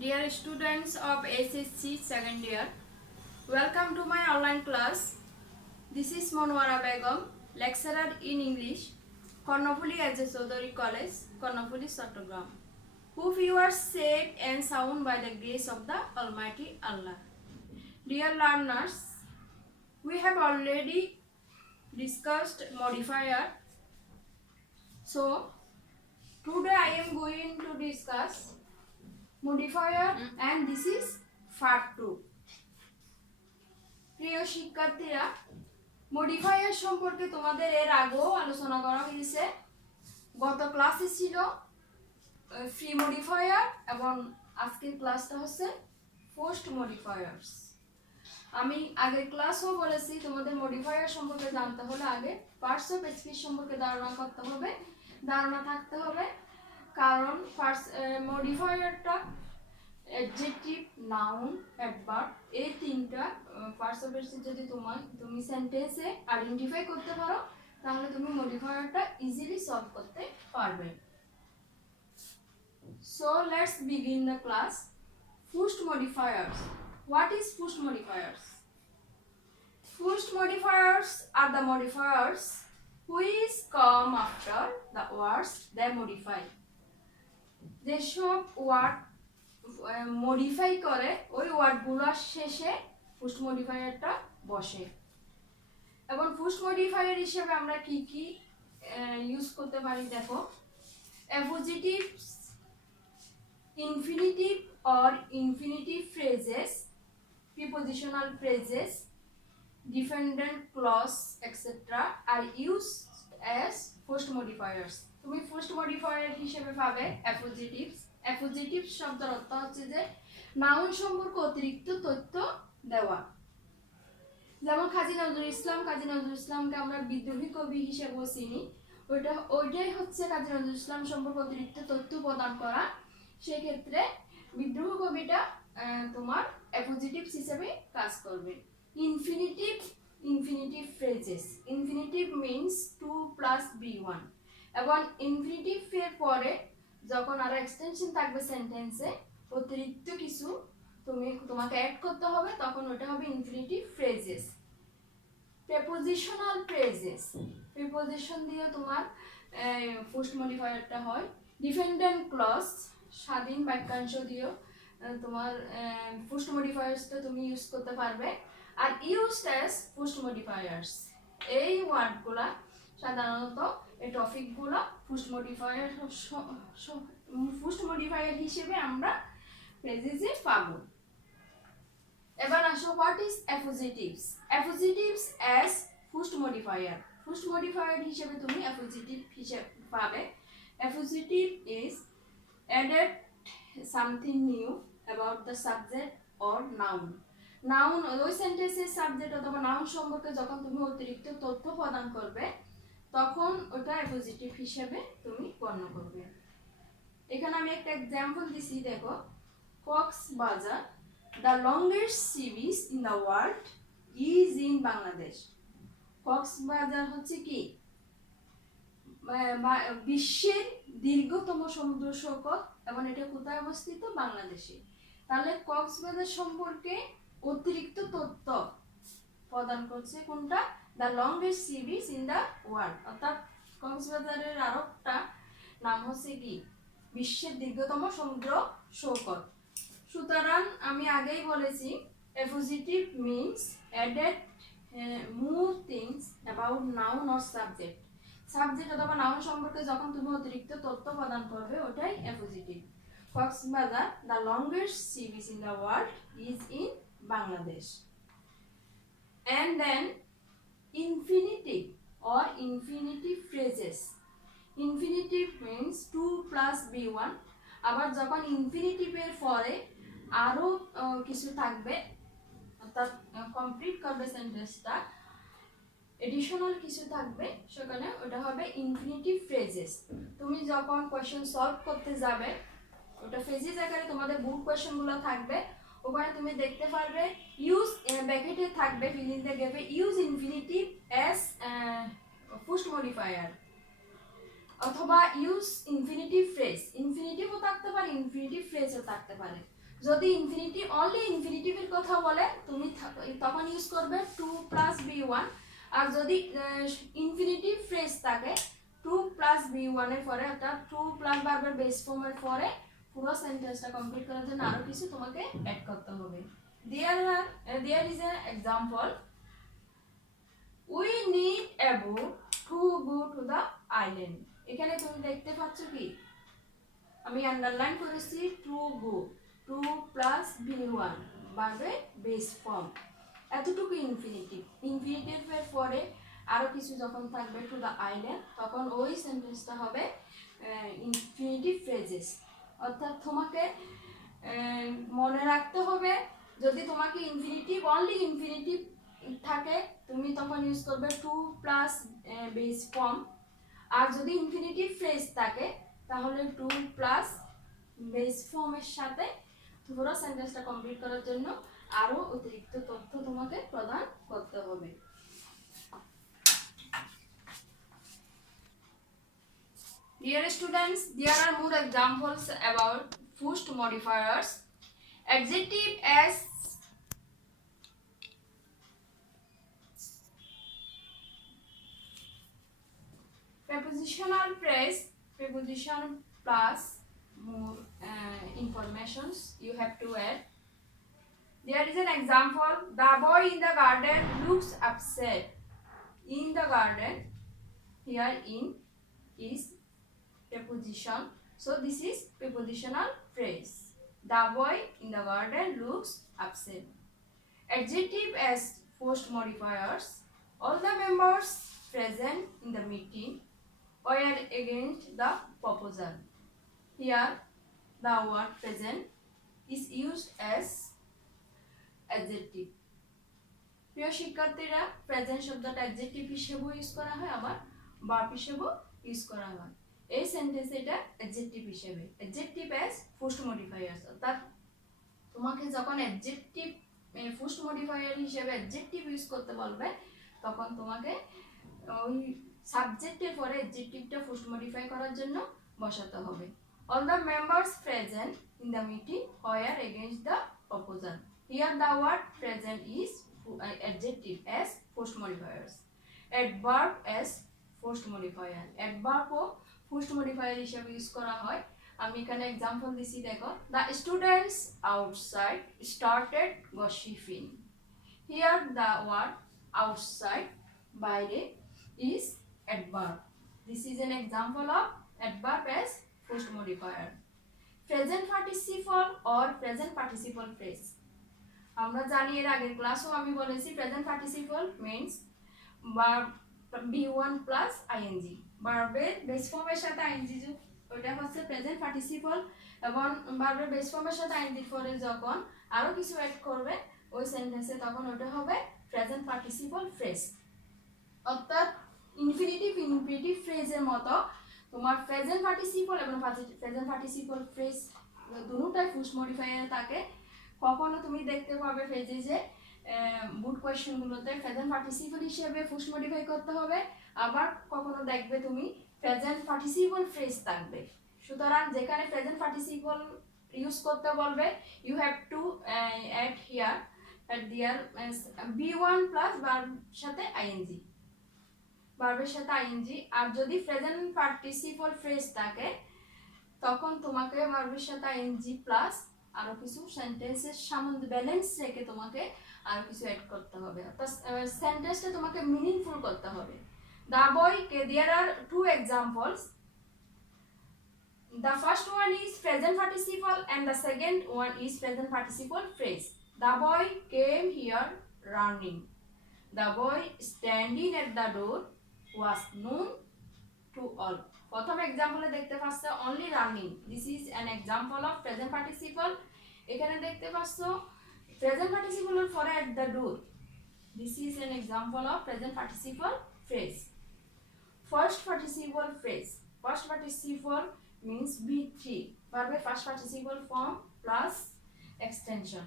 Dear students of SSC second year, welcome to my online class. This is Monwara Begum, lecturer in English, Kornopuli Ajay Chaudhary College, Kornopuli, Chattogram. Hope you are safe and sound by the grace of the Almighty Allah. Dear learners, we have already discussed modifier. So, today I am going to discuss modifier and this is part 2. প্রিয় শিক্ষার্থীরা, modifier সম্পর্কে তোমাদের এর আগেও আলোচনা করা হয়েছে। গত ক্লাসে ছিল ফ্রি মডিফায়ার এবং আজকের ক্লাসটা হচ্ছে পোস্ট মডিফায়ার্স। আমি আগের ক্লাসও বলেছি তোমাদের মডিফায়ার সম্পর্কে জানতে হলে আগে পার্টস অফ স্পিচ সম্পর্কে ধারণা করতে হবে, ধারণা থাকতে হবে, কারণ মডিফায়ারটা অ্যাডজেক্টিভ, নাউন, অ্যাডভার্ব এই তিনটা পার্টস অফ স্পিচ যদি তুমি সেন্টেন্সে আইডেন্টিফাই করতে পারো তাহলে তুমি মডিফায়ারটা ইজিলি সলভ করতে পারবে। So let's begin the class. Post modifiers. What is post modifiers? Post modifiers are the modifiers which come after the words they modify. যেসব ওয়ার্ড মডিফাই করে ওই ওয়ার্ডগুলোর শেষে পোস্ট মডিফায়ারটা বসে। এবং পোস্ট মডিফায়ার হিসেবে আমরা কি কি ইউজ করতে পারি দেখো। অ্যাপোজিটিভস, infinitive or infinitive phrases, prepositional phrases, dependent clause, etc. are used as post modifiers. তুমি পোস্ট মডিফায়ার হিসেবে পাবে অ্যাপোজিটিভস। অ্যাপোজিটিভস শব্দের অর্থ হচ্ছে যে নাউন সম্পর্কে অতিরিক্ত তথ্য দেওয়া। যেমন কাজী নজরুল ইসলামকে আমরা বিদ্রোহী কবি হিসেবে চিনি, ওইটাই হচ্ছে কাজী নজরুল ইসলাম সম্পর্কে অতিরিক্ত তথ্য প্রদান করা। সেই ক্ষেত্রে বিদ্রোহ কবিটা তোমার অ্যাপোজিটিভস হিসেবে কাজ করবে। Infinitive phrases. Infinitive means 2 + be1 এবং ইনফিনিটিভ এর পরে যখন আরো এক্সটেনশন থাকবে সেন্টেন্সে, অতিরিক্ত কিছু তোমাকে অ্যাড করতে হবে, তখন ওটা হবে infinitive phrases. Prepositional phrases. Preposition দিয়ে তোমার পোস্ট মডিফায়ারটা হয়। ডিপেন্ডেন্ট ক্লজ, স্বাধীন বাক্যাংশ দিয়েও তোমার পোস্ট মডিফায়ার্সটা তুমি ইউজ করতে পারবে। Are used as post modifiers, এই ওয়ার্ডগুলা সাধারণত এই টপিকগুলো পোস্ট মডিফায়ার হিসেবে আমরা ফ্রেজেসে পাবো। এবার আসো, what is অ্যাপোজিটিভস। অ্যাপোজিটিভস as post modifier. Post modifier হিসেবে তুমি অ্যাপোজিটিভ হিসেবে পাবে। Appositive is added something new about the subject or noun. Noun ওই সেন্টেন্সের সাবজেক্ট অথবা নাউন সম্পর্কে যখন তুমি অতিরিক্ত তথ্য প্রদান করবে তখন ওটা অ্যাপোজিটিভ হিসেবে তুমি গণ্য করবে। এখানে আমি একটা এক্সাম্পল দিছি, দেখো। Cox's Bazar, the longest sea beach in the world is in Bangladesh. Cox's Bazar হচ্ছে কি বিশ্বের দীর্ঘতম সমুদ্র সৈকত এবং এটা কোথায় অবস্থিত? বাংলাদেশে। তাহলে কক্সবাজার সম্পর্কে অতিরিক্ত তথ্য প্রদান করছে কোনটা? The longest sea beach in the world. অর্থাৎ কক্সবাজারের আরেকটা নাম হচ্ছে কি বিশ্বের দীর্ঘতম সমুদ্র সৈকত। সুতরাং আমি আগেই বলেছি appositive means added more things about noun or subject. Subject অথবা নাউন সম্পর্কে যখন তুমি অতিরিক্ত তথ্য প্রদান করবে ওটাই appositive. Cox's Bazar, the longest sea beach in the world, is in Bangladesh. And then infinitive or infinitive phrases. Infinitive means 2 + be1. আবার যখন ইনফিনিটিভ এর পরে আরো কিছু থাকবে, অর্থাৎ কমপ্লিট করবে সেন্টেন্সটা, এডিশনাল কিছু থাকবে, সেখানে ওটা হবে ইনফিনিটিভ ফ্রেজেস। তুমি যখন কোয়েশ্চেন সলভ করতে যাবে, ওটা ফ্রেজেস আকারে তোমাদের বুক কোয়েশ্চেনগুলো থাকবে, ওখানে তুমি দেখতে পারবে ইউজ ব্র্যাকেটে থাকবে ফিল ইন দ্য গ্যাপে use infinitive as post modifier, অথবা ইউজ ইনফিনিটিভ ফ্রেজ। ইনফিনিটিভও থাকতে পারে, ইনফিনিটিভ ফ্রেজও থাকতে পারে। যদি ইনফিনিটিভ অনলি ইনফিনিটিভের কথা বলে তুমি তখন ইউজ করবে টু প্লাস বি ওয়ান। আর যদি ইনফিনিটিভ ফ্রেজ থাকে টু প্লাস বি ওয়ানের পরে অর্থাৎ টু প্লাস ভার্বের বেস ফর্মের পরে পুরো সেন্টেন্সটা কমপ্লিট করার জন্য আরো কিছু তোমাকে অ্যাড করতে হবে। There is an example, we need a boat to go to the island. এখানে তুমি দেখতে পাচ্ছ কি আমি আন্ডারলাইন করেছি to go, to plus B one ভার্বের বেস ফর্ম, এতটুকু ইনফিনিটিভ। ইনফিনিটিভের পরে আরো কিছু যখন থাকবে টু দ্য আইল্যান্ড তখন ওই সেন্টেন্সটা হবে ইনফিনিটিভ ফ্রেজেস। অর্থাৎ তোমাকে মনে রাখতে হবে যদি তোমাকে ইনফিনিটিভ অনলি ইনফিনিটিভ থাকে তুমি তখন ইউজ করবে টু প্লাস বেস ফর্ম। আর যদি ইনফিনিটিভ ফ্রেজ থাকে তাহলে টু প্লাস বেস ফর্মের সাথে পুরো সেন্টেন্সটা কমপ্লিট করার জন্য আরো অতিরিক্ত তথ্য তোমাকে প্রদান করতে হবে। Dear students, there are more examples about first modifiers. Adjective as prepositional phrase, preposition plus more informations you have to add. There is an example, the boy in the garden looks upset. In the garden, here in is preposition, so this is prepositional phrase. The boy in the garden looks upset. Adjective as first modifiers, all the members present in the meeting were against the proposal. Here the word present is used as adjective. প্রিয় শিক্ষার্থীরা, present শব্দটা adjective হিসেবেও use করা হয় আবার verb হিসেবেও use করা হয়। এই সেন্টেন্সে এটা অ্যাডজেক্টিভ হিসেবে, অ্যাডজেক্টিভ অ্যাজ ফার্স্ট মডিফায়ার্স। অর্থাৎ তোমাকে যখন অ্যাডজেক্টিভ ফার্স্ট মডিফায়ার হিসেবে অ্যাডজেক্টিভ ইউজ করতে বলবে তখন তোমাকে ওই সাবজেক্টের পরে অ্যাডজেক্টিভটা ফার্স্ট মডিফাই করার জন্য বসাতে হবে। All the members present in the meeting were against the proposal. Here the word present is adjective as first modifiers, adverb as first modifier, adverb ও first modifier হিসেবে ইউজ করা হয়। আমি এখানে एग्जांपल দিছি দেখো, the students outside started gossiping. Here the word outside বাইরে is adverb. This is an example of adverb as first modifier. Present participle or present participle phrase, আমরা জানি এর আগের ক্লাসও আমি বলেছি present participle means verb B one plus ING, ভার্বের base ফর্মের সাথে আইএনজি যোগ, ওটা হচ্ছে প্রেজেন্ট পার্টিসিপল। এবং ভার্বের বেস ফর্মের সাথে আইএনজি পরে যখন আরো কিছু অ্যাড করবে ওই সেন্টেন্সে তখন ওটা হবে প্রেজেন্ট পার্টিসিপল ফ্রেজ। অর্থাৎ ইনফিনিটিভ ফ্রেজের মতো তোমার প্রেজেন্ট পার্টিসিপল এবং প্রেজেন্ট পার্টিসিপল ফ্রেজ দুটোটাই ফার্স্ট মডিফায়ার থাকে। কখনো তুমি দেখতে পাবে ফ্রেজে যে বুট কোয়েশ্চেনগুলোতে প্রেজেন্ট পার্টিসিপল হিসেবে ফার্স্ট মডিফাই করতে হবে, আবার কখনো দেখবে তুমি প্রেজেন্ট পার্টিসিপল ফ্রেজ থাকবে। সুতরাং যেখানে প্রেজেন্ট পার্টিসিপল ইউজ করতে বলবে you have to add here at there B one plus ভার্বের সাথে আইএনজি, ভার্বের সাথে আইএনজি। আর যদি প্রেজেন্ট পার্টিসিপল ফ্রেজ থাকে তখন তোমাকে ভার্বের সাথে আইএনজি প্লাস আরো কিছু সেন্টেন্সের সামনে ব্যালেন্স রেখে তোমাকে আরো কিছু অ্যাড করতে হবে। অর্থাৎ সেন্টেন্সটা তোমাকে মিনিংফুল করতে হবে। The boy, there are two examples, the first one is present participle and the second one is present participle phrase. The boy came here running. The boy standing at the door was known to all. প্রথম এক্সাম্পলে দেখতে পাচ্ছ only running, this is an example of present participle. এখানে দেখতে পাচ্ছ present পার্টিসিপলের পরে at the door, this is an example of present participle phrase. First participle phrase, first participle means B3, verb first participle form plus extension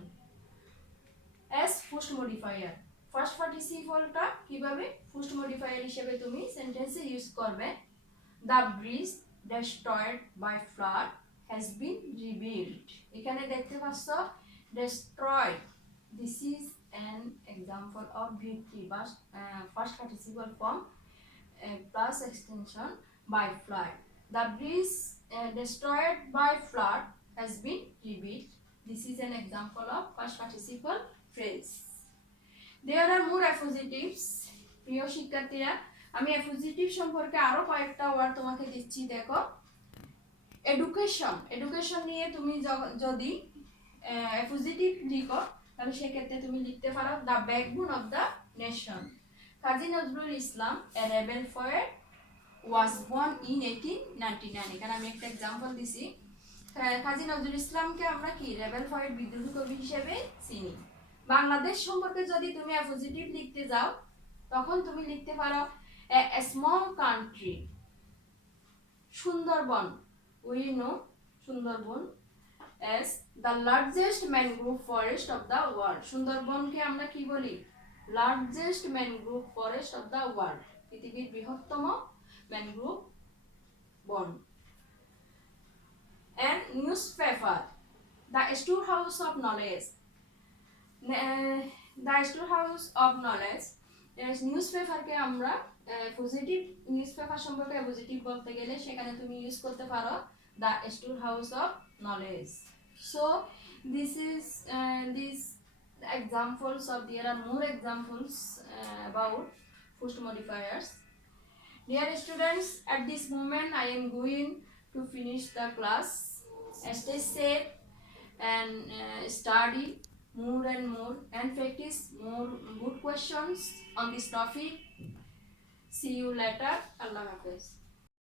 as first modifier. First পার্টিসিপলটা কিভাবে first modifier হিসেবে তুমি সেন্টেন্সে use করবে। The bridge destroyed by flood has been rebuilt. এখানে দেখতে পাচ্ছ destroyed. This is an example of V3 past participle form plus extension by flood. The bridge destroyed by flood has been rebuilt. This is an example of past participle phrase. There are more appositives. প্রিয় শিক্ষার্থীরা, আমি appositive সম্পর্কে আরো কয়েকটা word তোমাকে দিচ্ছি, দেখো। Education নিয়ে তুমি যদি অ্যাপোজিটিভ লিখো তাহলে সেক্ষেত্রে তুমি লিখতে পারো the backbone of the nation. Kazi Nazrul Islam A rebel poet was born in 1899। এখানে আমি একটা এক্সাম্পল দিছি। কাজী নজরুল ইসলামকে আমরা কি রেবেল পোয়েট, বিদ্রোহী কবি হিসেবে চিনি। বাংলাদেশ সম্পর্কে যদি তুমি অ্যাপোজিটিভ লিখতে যাও তখন তুমি লিখতে পারো a small country. Sundarbans, we know Sundarbans as the largest mangrove forest of the world. সুন্দরবনকে আমরা কি বলি? Largest mangrove forest of the world, পৃথিবীর বৃহত্তম ম্যানগ্রোভ বন। And newspaper, the storehouse of knowledge. The storehouse of knowledge. নিউজপেপারকে আমরা পজিটিভ, নিউজপেপার সম্পর্কে positive বলতে গেলে সেখানে তুমি ইউজ করতে পারো the storehouse of knowledge. So this is these examples of, there are more examples about post modifiers. Dear students, at this moment I am going to finish the class. Stay safe and study more and more and practice more good questions on this topic. See you later. Allah Hafiz.